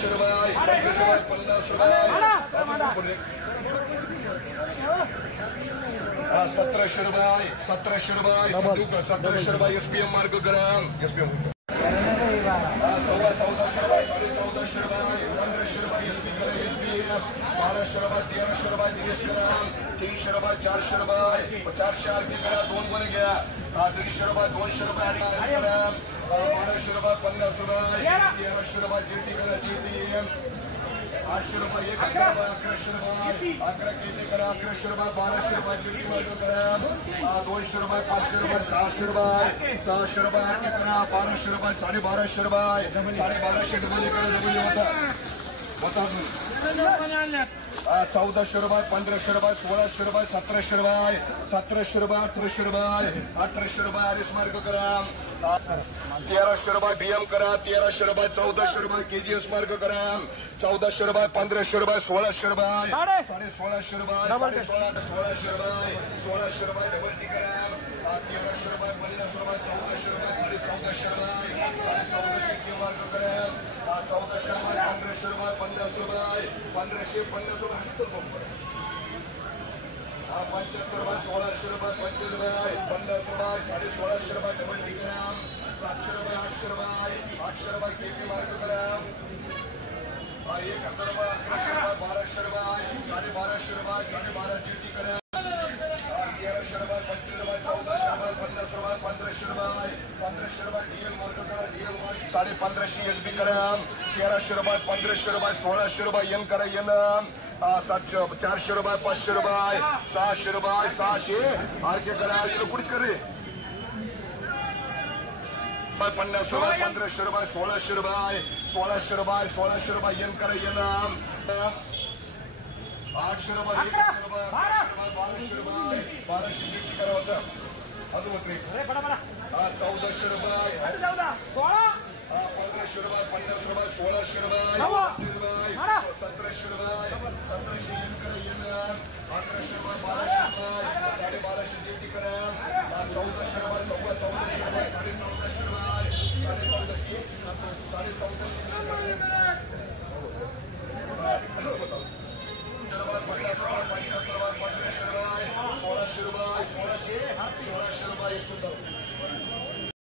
पंचवीसशे रुपये 50 रुपये 1700 रुपये 1700 रुपये SPM मार्ग ग्राम SPM 1400 रुपये 1450 रुपये 1500 रुपये SPM 1200 रुपये 1300 रुपये 300 ग्राम 300 रुपये 400 रुपये 400 आरती करा 2 बन गया 300 रुपये 200 रुपये ग्राम 1200 रुपये 50 रुपये 1300 रुपये GT करा GTM 800 रुपये 1100 रुपये 1100 केटी करा 1100 रुपये 1200 रुपये GT मार्ग ग्राम 200 रुपये 500 रुपये 600 रुपये आरती करा 1200 रुपये 1250 रुपये 1250 डबल करा डबल होता 1400 रुपये 1500 रुपये 1600 रुपये 1700 रुपये 1700 रुपये 1800 रुपये 1800 रुपये आरिस मार्ग ग्राम 1300 रुपये BM करा 1300 रुपये 1400 रुपये KGS मार्ग ग्राम 1400 रुपये 1500 रुपये 1600 रुपये 1650 रुपये 1600 रुपये 1600 रुपये डबल टी ग्राम 1300 रुपये 50 रुपये 1400 रुपये 1450 रुपये 1450 मार्ग ग्राम 1400 रुपये 1500 रुपये 50 रुपये 1550 रुपये 75 रुपये 1600 रुपये 25 रुपये 50 रुपये 1650 रुपये डबल टी ग्राम 700 रुपये 800 रुपये 800 रुपये KP मार्ग ग्राम 1000 रुपये 1200 रुपये 1250 रुपये 1250 GT ग्राम 1300 रुपये 25 रुपये 1400 रुपये 50 रुपये 1500 रुपये 1500 रुपये DL मार्ग करा DL 1550 SB ग्राम 1300 रुपये 1500 रुपये 1600 रुपये N करा N 400 रुपये 500 रुपये 600 रुपये 600 आरके करा कुछ कर रे 50 रुपये 1500 रुपये 1600 रुपये 1600 रुपये 1600 रुपये N करा N 800 रुपये 1200 रुपये 1200 GT करा होता ಅದು ಒಟ್ರಿ 1400 रुपये 1500 रुपये 50 रुपये 1600 रुपये 1700 रुपये 1700 N करा